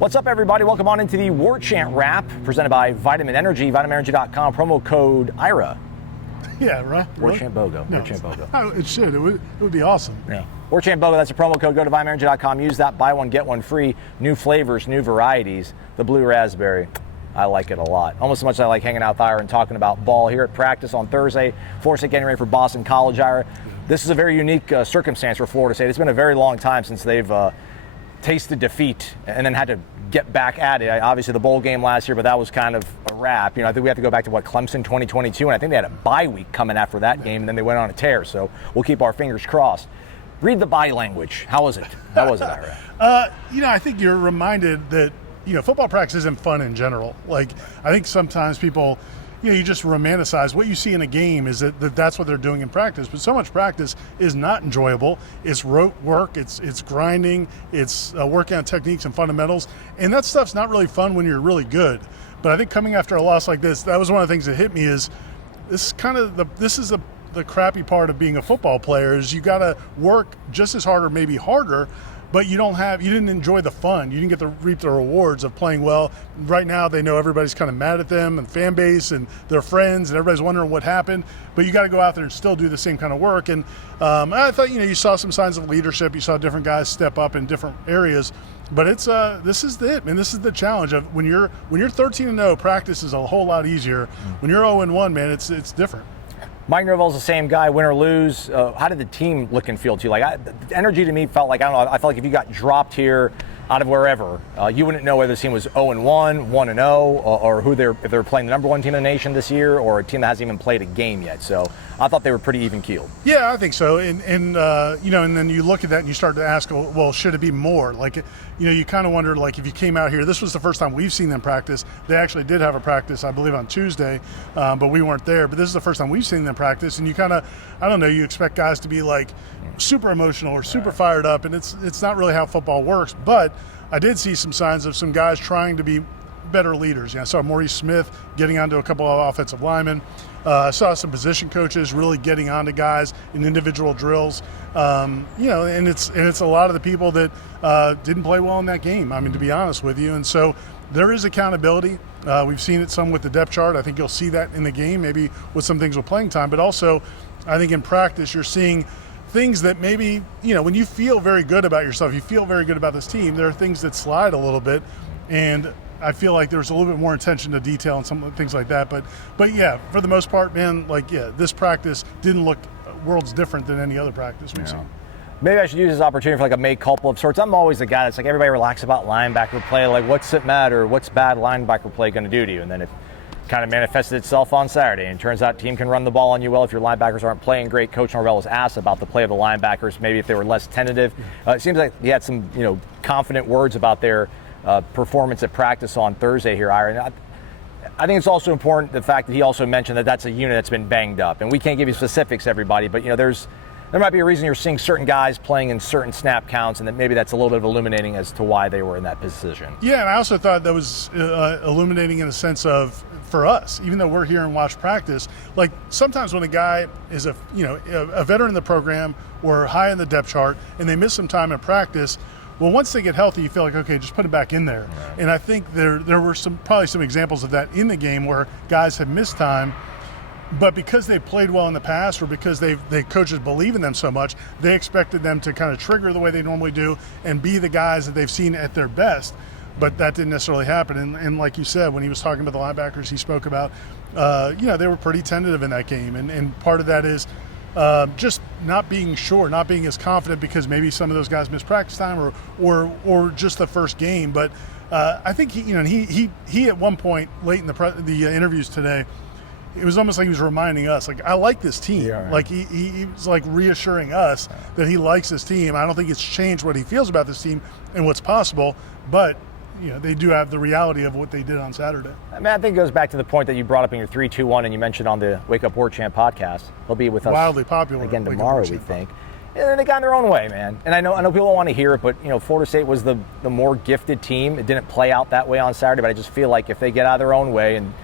What's up, everybody? Welcome on into the Warchant wrap presented by Vitamin Energy, vitaminenergy.com, promo code IRA. Yeah, right. Warchant BOGO. No, Warchant BOGO. It should. It would be awesome. Yeah. Warchant BOGO, that's a promo code. Go to vitaminenergy.com. Use that. Buy one, get one free. New flavors, new varieties. The blue raspberry. I like it a lot. Almost as much as I like hanging out with Ira and talking about ball here at practice on Thursday. Florida State getting ready for Boston College, Ira. This is a very unique circumstance for Florida State. It's been a very long time since they've tasted defeat and then had to get back at it. Obviously the bowl game last year, but that was kind of a wrap. You know, I think we have to go back to Clemson 2022, and I think they had a bye week coming after that game, and then they went on a tear. So we'll keep our fingers crossed. Read the body language. How was it? How was it, Ira? I think you're reminded that football practice isn't fun in general. Like, I think sometimes people, you just romanticize what you see in a game is that's what they're doing in practice. But so much practice is not enjoyable. It's rote work. It's grinding. It's working on techniques and fundamentals. And that stuff's not really fun when you're really good. But I think coming after a loss like this, that was one of the things that hit me is this is the crappy part of being a football player is you got to work just as hard or maybe harder, but you didn't enjoy the fun. You didn't get to reap the rewards of playing well. Right now, they know everybody's kind of mad at them and fan base and their friends, and everybody's wondering what happened. But you got to go out there and still do the same kind of work. And I thought, you saw some signs of leadership. You saw different guys step up in different areas. But this is it, man. This is the challenge of when you're 13-0, practice is a whole lot easier. When you're 0-1, man, it's different. Mike Norvell's the same guy, win or lose. How did the team look and feel to you? The energy to me felt like, I felt like if you got dropped here out of wherever, you wouldn't know whether the team was 0-1, 1-0, or if they're playing the number one team in the nation this year or a team that hasn't even played a game yet. So I thought they were pretty even-keeled. Yeah, I think so. And then you look at that and you start to ask, well, should it be more? You kind of wonder, if you came out here, this was the first time we've seen them practice. They actually did have a practice, I believe, on Tuesday, but we weren't there. But this is the first time we've seen them practice, and you kind of, you expect guys to be super emotional or super fired up, and it's not really how football works. But I did see some signs of some guys trying to be better leaders. I saw Maurice Smith getting onto a couple of offensive linemen. I saw some position coaches really getting onto guys in individual drills. And it's a lot of the people that didn't play well in that game, to be honest with you. And so there is accountability. We've seen it some with the depth chart. I think you'll see that in the game, maybe with some things with playing time. But also, I think in practice you're seeing things that maybe, when you feel very good about yourself, you feel very good about this team, there are things that slide a little bit. And I feel like there's a little bit more attention to detail and some things like that. But yeah, for the most part, man, this practice didn't look worlds different than any other practice we've seen. Maybe I should use this opportunity for a mea culpa of sorts. I'm always the guy that's everybody relax about linebacker play. What's it matter? What's bad linebacker play going to do to you? And then it kind of manifested itself on Saturday. And it turns out team can run the ball on you well if your linebackers aren't playing great. Coach Norvell was asked about the play of the linebackers, maybe if they were less tentative. It seems like he had some confident words about their performance at practice on Thursday here, Ira. I think it's also important the fact that he also mentioned that that's a unit that's been banged up. And we can't give you specifics, everybody, but there might be a reason you're seeing certain guys playing in certain snap counts, and that maybe that's a little bit of illuminating as to why they were in that position. Yeah, and I also thought that was illuminating in the sense of, for us, even though we're here and watch practice, sometimes when a guy is a veteran in the program or high in the depth chart and they miss some time in practice, well, once they get healthy, you feel like, okay, just put it back in there. Right. And I think there were probably some examples of that in the game where guys have missed time, but because they played well in the past or because the coaches believe in them so much, they expected them to kind of trigger the way they normally do and be the guys that they've seen at their best. But that didn't necessarily happen. And like you said, when he was talking about the linebackers, he spoke about, they were pretty tentative in that game. And part of that is just not being sure, not being as confident because maybe some of those guys missed practice time or just the first game. But I think he at one point late in the interviews today, it was almost like he was reminding us, I like this team. Yeah, right. He was reassuring us that he likes this team. I don't think it's changed what he feels about this team and what's possible, but they do have the reality of what they did on Saturday. I think it goes back to the point that you brought up in your 3-2-1 and you mentioned on the Wake Up Warchant podcast. He'll be with us wildly popular again tomorrow, we think. And they got in their own way, man. And I know people don't want to hear it, but Florida State was the more gifted team. It didn't play out that way on Saturday, but I just feel like if they get out of their own way and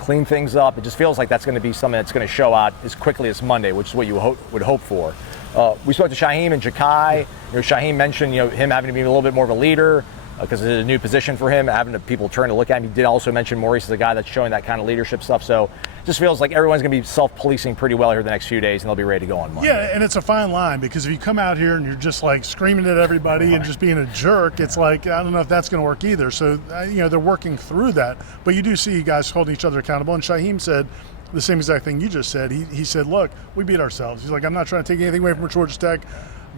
clean things up, it just feels like that's going to be something that's going to show out as quickly as Monday, which is what you would hope for. We spoke to Shaheem and Jakai. Shaheem mentioned him having to be a little bit more of a leader. because it's a new position for him, having people turn to look at him. He did also mention Maurice is a guy that's showing that kind of leadership stuff. So just feels like everyone's going to be self-policing pretty well here the next few days, and they'll be ready to go on Monday. Yeah, and it's a fine line, because if you come out here and you're just like screaming at everybody and just being a jerk, it's like, I don't know if that's going to work either. So, they're working through that. But you do see guys holding each other accountable. And Shaheem said the same exact thing you just said. He said, look, we beat ourselves. He's like, I'm not trying to take anything away from Georgia Tech.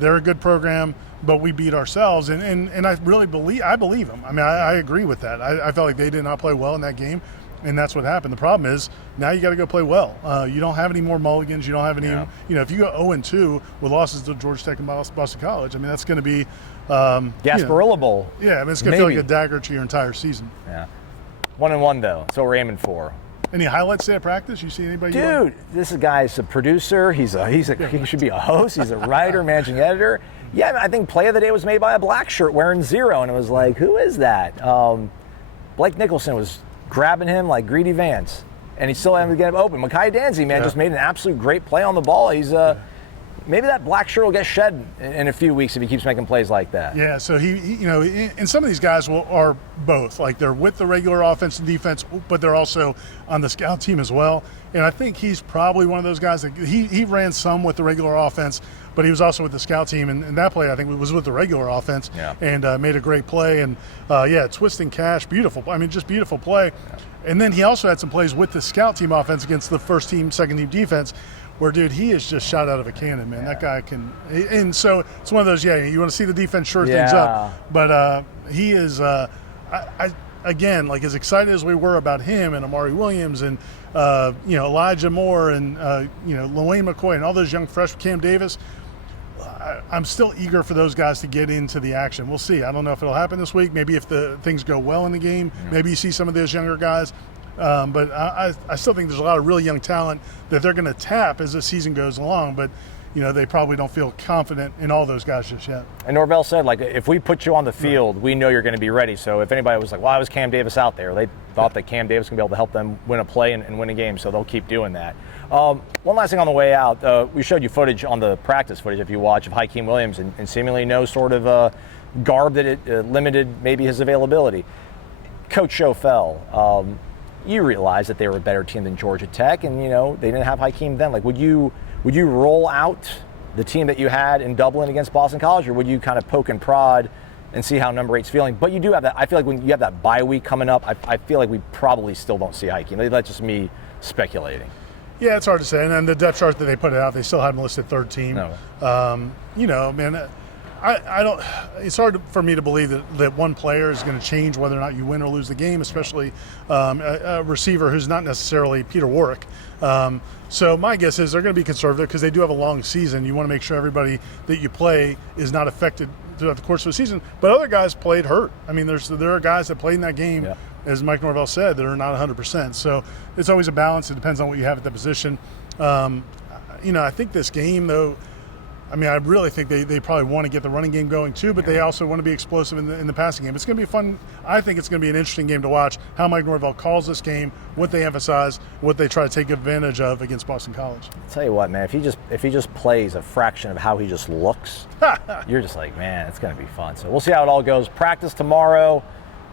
They're a good program, but we beat ourselves. And I really believe him. I mean, I agree with that. I felt like they did not play well in that game. And that's what happened. The problem is now you got to go play well. You don't have any more mulligans. You don't have any. If you go 0-2 with losses to Georgia Tech and Boston College, I mean that's going to be Gasparilla Bowl. Yeah, I mean it's going to feel like a dagger to your entire season. Yeah, 1-1 though. That's what we're aiming for. Any highlights today at practice? You see anybody? Dude, this guy's a producer. He should be a host. He's a writer, managing editor. Yeah, I think play of the day was made by a black shirt wearing 0, and it was like, who is that? Blake Nicholson was grabbing him like Greedy Vance, and he's still having to get him open. Makai Danzy, man, just made an absolute great play on the ball. He's maybe that black shirt will get shed in a few weeks if he keeps making plays like that. Yeah, so he and some of these guys are both. Like they're with the regular offense and defense, but they're also on the scout team as well. And I think he's probably one of those guys that he ran some with the regular offense, but he was also with the scout team. And that play, I think, was with the regular offense and made a great play. And, twisting cash, beautiful. I mean, just beautiful play. Yeah. And then he also had some plays with the scout team offense against the first team, second team defense, where, dude, he is just shot out of a cannon, man. That guy can – and so it's one of those, you want to see the defense shore things up. But he is again, like as excited as we were about him and Amari Williams and, Elijah Moore and, LaWayne McCoy and all those young freshmen, Cam Davis, I'm still eager for those guys to get into the action. We'll see. I don't know if it'll happen this week. Maybe if the things go well in the game, maybe you see some of those younger guys. But I still think there's a lot of really young talent that they're going to tap as the season goes along. But, they probably don't feel confident in all those guys just yet. And Norvell said, like, if we put you on the field, we know you're going to be ready. So if anybody was like, why was Cam Davis out there? They thought that Cam Davis can be able to help them win a play and win a game, so they'll keep doing that. One last thing on the way out. We showed you footage on the practice footage, if you watch, of Hakeem Williams and seemingly no sort of garb that it limited maybe his availability. Coach Schofield, you realize that they were a better team than Georgia Tech, and, they didn't have Hakeem then. Like, would you roll out the team that you had in Dublin against Boston College, or would you kind of poke and prod and see how number 8's feeling? But you do have that. I feel like when you have that bye week coming up, I feel like we probably still don't see Hakeem. That's just me speculating. Yeah, it's hard to say. And then the depth chart that they put out, they still had him listed third team. No. Man, I don't. It's hard for me to believe that one player is going to change whether or not you win or lose the game, especially a receiver who's not necessarily Peter Warwick. So my guess is they're going to be conservative because they do have a long season. You want to make sure everybody that you play is not affected throughout the course of the season. But other guys played hurt. I mean, there are guys that played in that game, as Mike Norvell said, that are not 100%. So it's always a balance. It depends on what you have at the position. I think this game, though, I really think they probably want to get the running game going too, but they also want to be explosive in the passing game. It's going to be fun. I think it's going to be an interesting game to watch, how Mike Norvell calls this game, what they emphasize, what they try to take advantage of against Boston College. I'll tell you what, man, if he just plays a fraction of how he just looks, you're just like, man, it's going to be fun. So we'll see how it all goes. Practice tomorrow.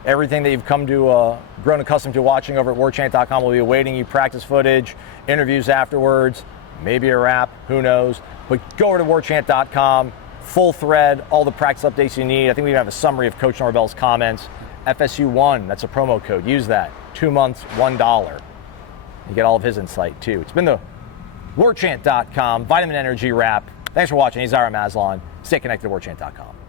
Everything that you've come to grown accustomed to watching over at Warchant.com will be awaiting you. Practice footage, interviews afterwards, maybe a wrap, who knows. But go over to Warchant.com, full thread, all the practice updates you need. I think we have a summary of Coach Norvell's comments. FSU1, that's a promo code. Use that. 2 months, $1. You get all of his insight, too. It's been the Warchant.com Vitamin Energy Wrap. Thanks for watching. He's Ira Maslon. Stay connected to Warchant.com.